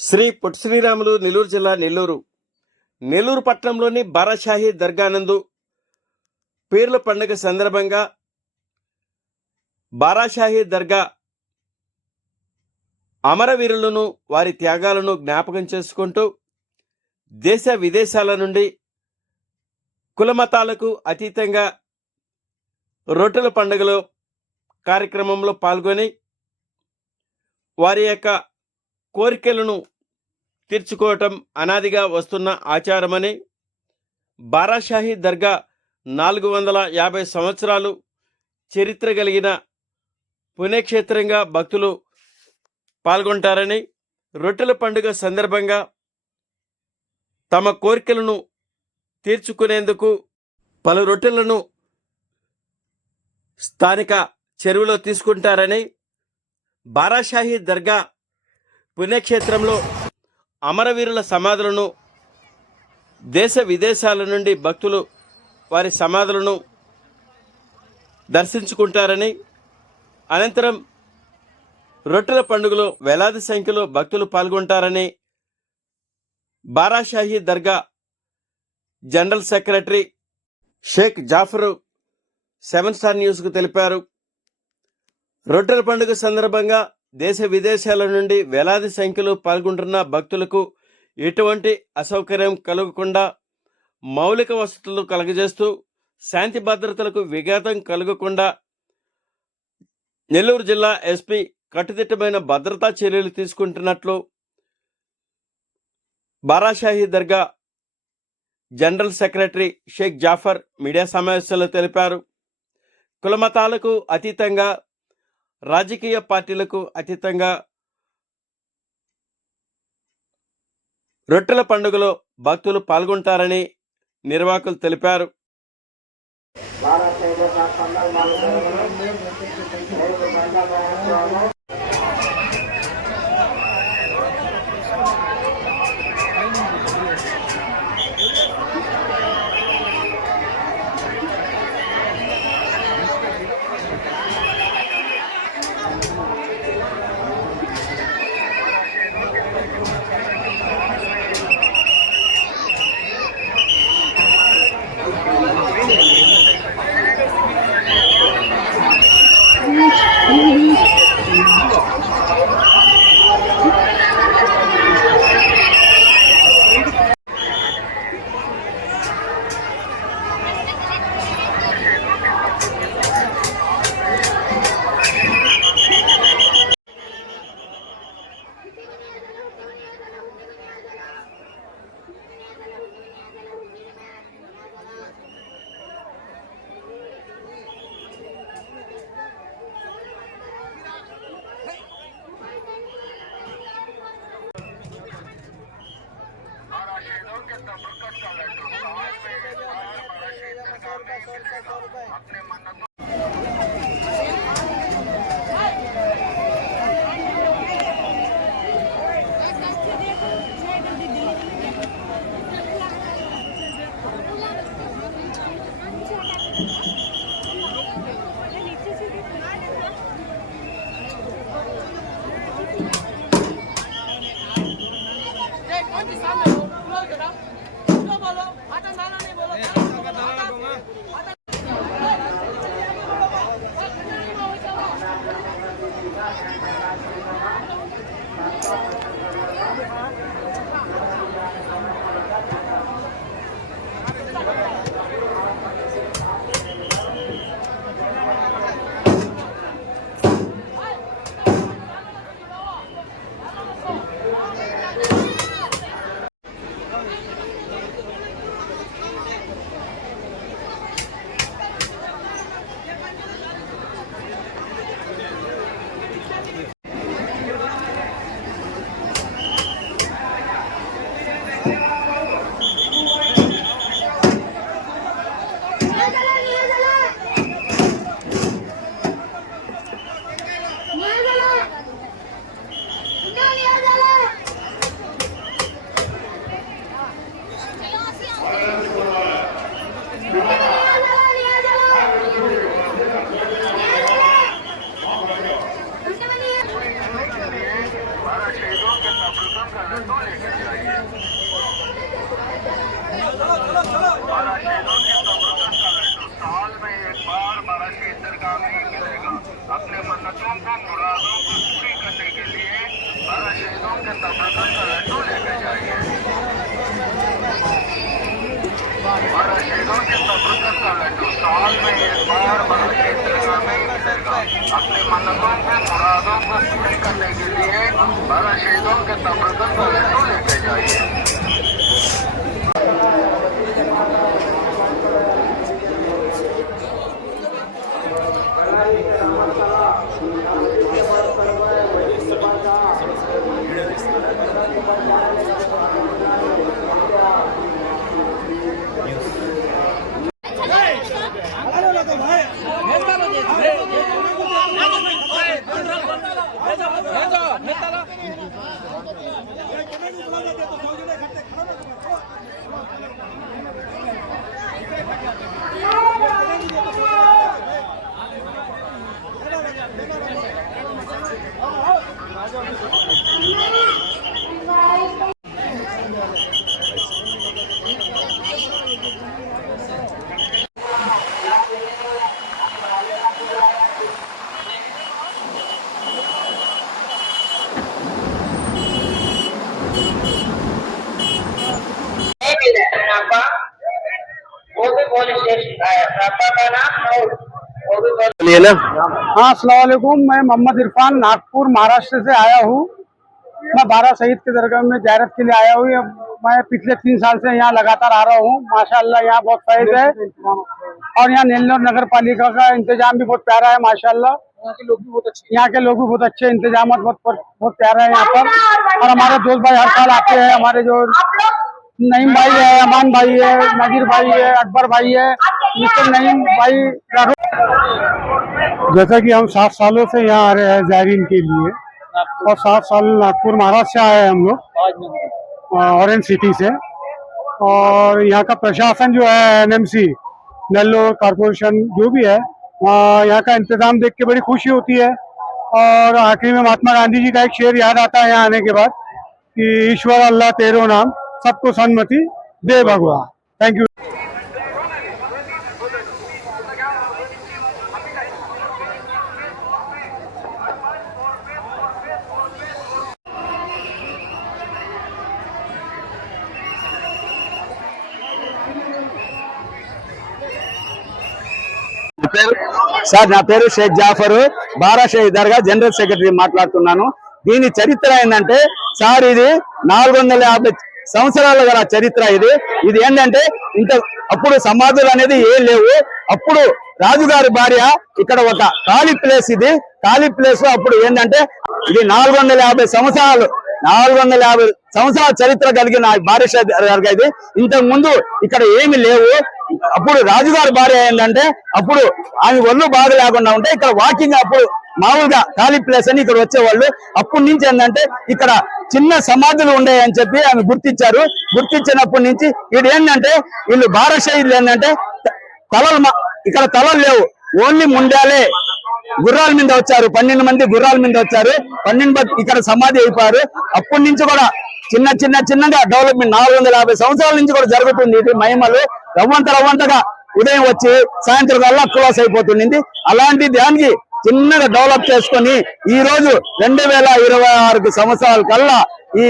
శ్రీ పొట్టి శ్రీరాములు నెల్లూరు జిల్లా నెల్లూరు పట్టణంలోని బారాషాహి దర్గానందు పీర్ల పండుగ సందర్భంగా బారాషాహి దర్గా అమరవీరులను వారి త్యాగాలను జ్ఞాపకం చేసుకుంటూ దేశ విదేశాల నుండి కులమతాలకు అతీతంగా రొట్టెల పండుగలో కార్యక్రమంలో పాల్గొని వారి యొక్క కోరికలను తీర్చుకోవటం అనాదిగా వస్తున్న ఆచారమని, బారాషాహి దర్గా 450 సంవత్సరాలు చరిత్ర కలిగిన పుణ్యక్షేత్రంగా భక్తులు పాల్గొంటారని, రొట్టెల పండుగ సందర్భంగా తమ కోరికలను తీర్చుకునేందుకు పలు రొట్టెలను స్థానిక చెరువులో తీసుకుంటారని, బారాషాహి దర్గా పుణ్యక్షేత్రంలో అమరవీరుల సమాధులను దేశ విదేశాల నుండి భక్తులు వారి సమాధులను దర్శించుకుంటారని, అనంతరం రొట్టెల పండుగలో వేలాది సంఖ్యలో భక్తులు పాల్గొంటారని Barashahi Dargah general secretary Shaik Jafar 7 star న్యూస్కు తెలిపారు. రొట్టెల పండుగ సందర్భంగా దేశ విదేశాల నుండి వేలాది సంఖ్యలో పాల్గొంటున్న భక్తులకు ఎటువంటి అసౌకర్యం కలగకుండా మౌలిక వసతులు కలగజేస్తూ శాంతి భద్రతలకు విఘాతం కలగకుండా నెల్లూరు జిల్లా ఎస్పీ కట్టుదిట్టమైన భద్రతా చర్యలు తీసుకుంటున్నట్లు Barashahi Dargah general secretary Shaik Jafar media సమావేశంలో తెలిపారు. కులమతాలకు అతీతంగా, రాజకీయ పార్టీలకు అతీతంగా రొట్టెల పండుగలో భక్తులు పాల్గొంటారని నిర్వాహకులు తెలిపారు. और भारत के तेलंगाना में मिलेगा। अपनी मन्नतों को मुरादों को पूरी करने के लिए 12 शहीदों के तबरकत का लड्डू लेके जाइए। वो भी पुलिस स्टेशन आया का नाम वो भी हाँ, अस्सलाम वालेकुम। मैं मोहम्मद इरफान नागपुर महाराष्ट्र से आया हूँ। मैं 12 शहीद के दरगाह में ज़ियारत के लिए आया हूँ। मैं पिछले 3 साल से यहाँ लगातार आ रहा हूँ। माशाअल्लाह यहाँ बहुत फैज़ है और यहाँ नेल्लोर नगर पालिका का इंतजाम भी बहुत प्यारा है। माशाअल्लाह यहाँ के लोग भी बहुत अच्छे, इंतजाम बहुत प्यारा है यहाँ पर। और हमारे दोस्त भाई हर साल आते हैं। हमारे जो नईम भाई है, अमान भाई है, नजीर भाई है, अकबर भाई है, मिस्टर नईम भाई। जैसा कि हम 7 सालों से यहाँ आ रहे हैं ज़ायरीन के लिए और 7 साल नागपुर महाराष्ट्र से आए हैं हम लोग ऑरेंज सिटी से। और यहाँ का प्रशासन जो है एनएमसी नेल्लोर कॉरपोरेशन जो भी है, यहाँ का इंतजाम देख के बड़ी खुशी होती है। और आखिरी में महात्मा गांधी जी का एक शेर याद आता है यहाँ आने के बाद कि ईश्वर अल्लाह तेरो नाम सबको सन्मति दे भगवान। Thank you. సార్ నా పేరు షేక్ జాఫర్ బారా షేక్ దర్గా జనరల్ సెక్రటరీ మాట్లాడుతున్నాను. దీని చరిత్ర ఏంటంటే సార్ ఇది 450 సంవత్సరాల గల చరిత్ర. ఇది ఏంటంటే ఇంత అప్పుడు సమాధులు అనేది ఏం లేవు. అప్పుడు రాజుగారి భార్య ఇక్కడ ఒక ఖాళీ ప్లేస్, ఇది ఖాళీ ప్లేస్ అప్పుడు ఏంటంటే ఇది 450 సంవత్సరాలు చరిత్ర కలిగిన బారిష దర్గా ఇది. ఇంతకు ముందు ఇక్కడ ఏమి లేవు. అప్పుడు రాజుగారి భార్య ఏంటంటే అప్పుడు ఆమె ఒళ్ళు బాగా లేకుండా ఉంటే ఇక్కడ వాకింగ్ అప్పుడు మామూలుగా ఖాళీ ప్లేస్ అని ఇక్కడ వచ్చేవాళ్ళు. అప్పటి నుంచి ఏంటంటే ఇక్కడ చిన్న సమాధులు ఉన్నాయని చెప్పి ఆమె గుర్తించారు. గుర్తించినప్పటి నుంచి ఇది ఏంటంటే వీళ్ళు బారషైదులు ఏంటంటే ఇక్కడ తలలు లేవు, ఓన్లీ ముండాలే గుర్రాల మీద వచ్చారు. 12 మంది గుర్రాల మీద వచ్చారు. 12 మంది ఇక్కడ సమాధి అయిపోయారు. అప్పటి నుంచి కూడా చిన్నగా డెవలప్మెంట్ 450 సంవత్సరాల నుంచి కూడా జరుగుతుంది. ఇది మహిమలు రవ్వంతగా ఉదయం వచ్చి సాయంత్రం కల్లా క్లోజ్ అయిపోతుంది. అలాంటి దానికి చిన్నగా డెవలప్ చేసుకొని ఈ రోజు 2026 సంవత్సరాల కల్లా ఈ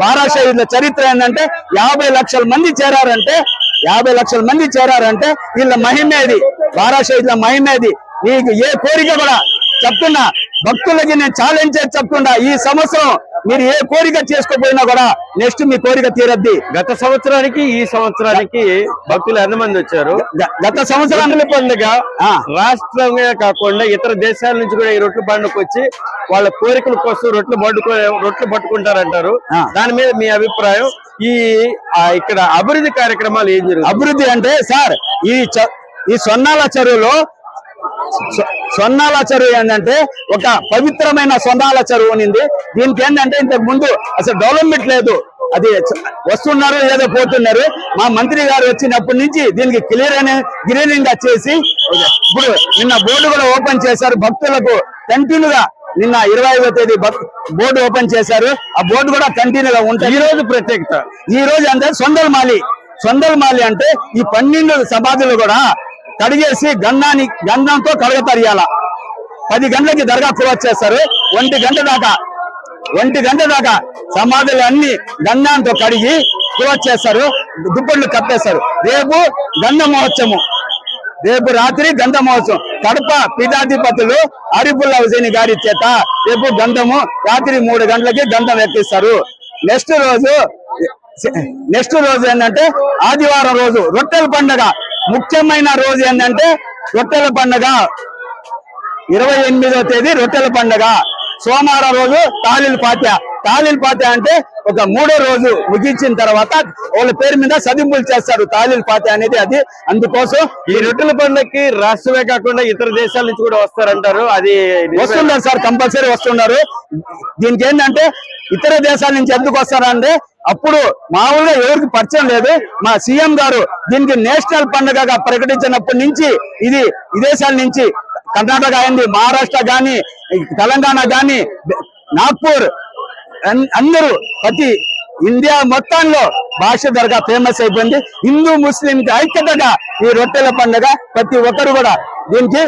బారా షహీద్ల చరిత్ర ఏంటంటే 50 లక్షల మంది చేరారంటే వీళ్ళ మహిమేది, బారా షహీద్ల మహిమేది. మీకు ఏ కోరిక కూడా చెప్తున్నా, భక్తులకి నేను ఛాలెంజ్ చేసి చెప్తున్నా, ఈ సంవత్సరం మీరు ఏ కోరిక చేసుకోపోయినా కూడా నెక్స్ట్ మీ కోరిక తీరద్ది. గత సంవత్సరానికి ఈ సంవత్సరానికి భక్తులు ఎంతమంది వచ్చారు? గత సంవత్సరానికి పండుగ రాష్ట్రంగా కాకుండా ఇతర దేశాల నుంచి కూడా ఈ రొట్టెల పండుగకు వచ్చి వాళ్ళ కోరికల కోసం రొట్టెలు పట్టుకుంటారంటారు. దాని మీద మీ అభిప్రాయం? ఇక్కడ అభివృద్ధి కార్యక్రమాలు ఏం జరుగుతుంది? అభివృద్ధి అంటే సార్ ఈ సొన్నాల చెరువు ఏంటంటే ఒక పవిత్రమైన సొన్నాల చెరువు ఉన్నింది. దీనికి ఏంటంటే ఇంతకు ముందు అసలు డెవలప్మెంట్ లేదు. అది వస్తున్నారు ఏదో పోతున్నారు. మా మంత్రి గారు వచ్చినప్పటి నుంచి దీనికి క్లియరింగ్ చేసి ఇప్పుడు నిన్న బోర్డు కూడా ఓపెన్ చేశారు. భక్తులకు కంటిన్యూగా నిన్న 25వ తేదీ బోర్డు ఓపెన్ చేశారు. ఆ బోర్డు కూడా కంటిన్యూగా ఉంటుంది. ఈ రోజు ప్రత్యేకత, ఈ రోజు అంటే సొందల్మాలి అంటే ఈ 12 సమాధులు కూడా కడిగేసి గంధంతో కడగతరియాల. 10 గంటలకి దర్గా క్లోజ్ చేస్తారు. 1 గంట దాకా సమాధులు అన్ని గంధంతో కడిగి క్లోజ్ చేస్తారు. దుప్పట్లు కప్పేస్తారు. రేపు గంధ మహోత్సవం రేపు రాత్రి గంధ మహోత్సవం కడప పీఠాధిపతులు ఆరిఫుల్లా హుసేని గారి చేత రేపు గంధము రాత్రి 3 గంటలకి గంధం ఎక్కిస్తారు. నెక్స్ట్ రోజు ఏంటంటే ఆదివారం రోజు రొట్టెల పండుగ. ముఖ్యమైన రోజు ఏంటంటే రొట్టెల పండుగ 28వ తేదీ రొట్టెల పండుగ. సోమవారం రోజు తాళిల్ పాత్య అంటే ఒక 3వ రోజు ముగించిన తర్వాత వాళ్ళ పేరు మీద సదింపులు చేస్తారు. తాళిల్ పాత్య అనేది అది. అందుకోసం ఈ రొట్టెల పండుగకి రాష్ట్రమే కాకుండా ఇతర దేశాల నుంచి కూడా వస్తారంటారు. అది వస్తున్నారు సార్, కంపల్సరీ వస్తున్నారు. దీనికి ఏంటంటే ఇతర దేశాల నుంచి ఎందుకు వస్తారంటే అప్పుడు మామూలుగా ఎవరికి పరిచయం లేదు. మా సీఎం గారు దీనికి నేషనల్ పండుగగా ప్రకటించినప్పటి నుంచి ఇది విదేశాల నుంచి కర్ణాటక అయింది, మహారాష్ట్ర గాని, తెలంగాణ గాని, నాగ్పూర్ అందరూ ప్రతి ఇండియా మొత్తంలో భాష దర్గా ఫేమస్ అయిపోయింది. హిందూ ముస్లిం ఐక్యతగా ఈ రొట్టెల పండుగ ప్రతి ఒక్కరు కూడా దీనికి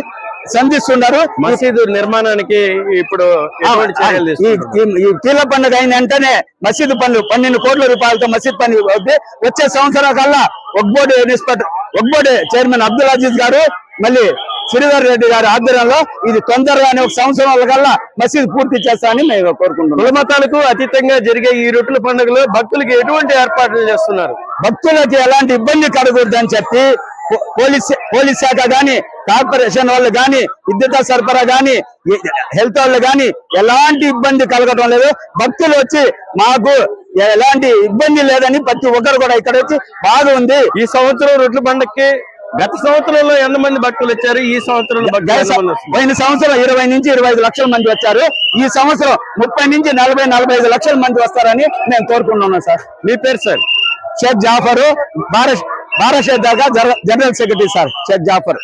సంధిస్తున్నారు. మసీదు నిర్మాణానికి ఇప్పుడు ఎటువంటి చర్యలు తీసుకుంటున్నారు? ఈ పీర్ల పండుగ అయిన వెంటనే మసీదు పనులు 12 కోట్ల రూపాయలతో మసీద్ పని అవుతుంది. వచ్చే సంవత్సరం కల్లా ఒక్బోర్డు చైర్మన్ అబ్దుల్ అజీజ్ గారు మళ్ళీ శ్రీధర్ రెడ్డి గారి ఆధ్వర్యంలో ఇది తొందరగానే 1 సంవత్సరాల కల్లా మసీదు పూర్తి చేస్తామని మేము కోరుకుంటున్నాం. కుల మతాలకు అతీతంగా జరిగే ఈ రొట్టెల పండుగలో భక్తులకు ఎటువంటి ఏర్పాట్లు చేస్తున్నారు? భక్తులకి ఎలాంటి ఇబ్బంది కలగకూడదని చెప్పి పోలీస్ శాఖ గాని, కార్పొరేషన్ వాళ్ళు గాని, విద్యుత్ సరఫరా గాని, హెల్త్ వాళ్ళు గాని ఎలాంటి ఇబ్బంది కలగటం లేదు. భక్తులు వచ్చి మాకు ఎలాంటి ఇబ్బంది లేదని ప్రతి ఒక్కరు కూడా ఇక్కడ వచ్చి బాగుంది. ఈ సంవత్సరం రొట్టెల పండుగకి గత సంవత్సరంలో ఎంతమంది భక్తులు వచ్చారు? ఈ సంవత్సరం పోయిన సంవత్సరం 20 నుంచి 25 లక్షల మంది వచ్చారు. ఈ సంవత్సరం 30 నుంచి 40-45 లక్షల మంది వస్తారని మేము కోరుకుంటున్నాం సార్. మీ పేరు సార్? షేక్ జాఫర్, భారత Dargah general secretary sir, Shaik Jafar.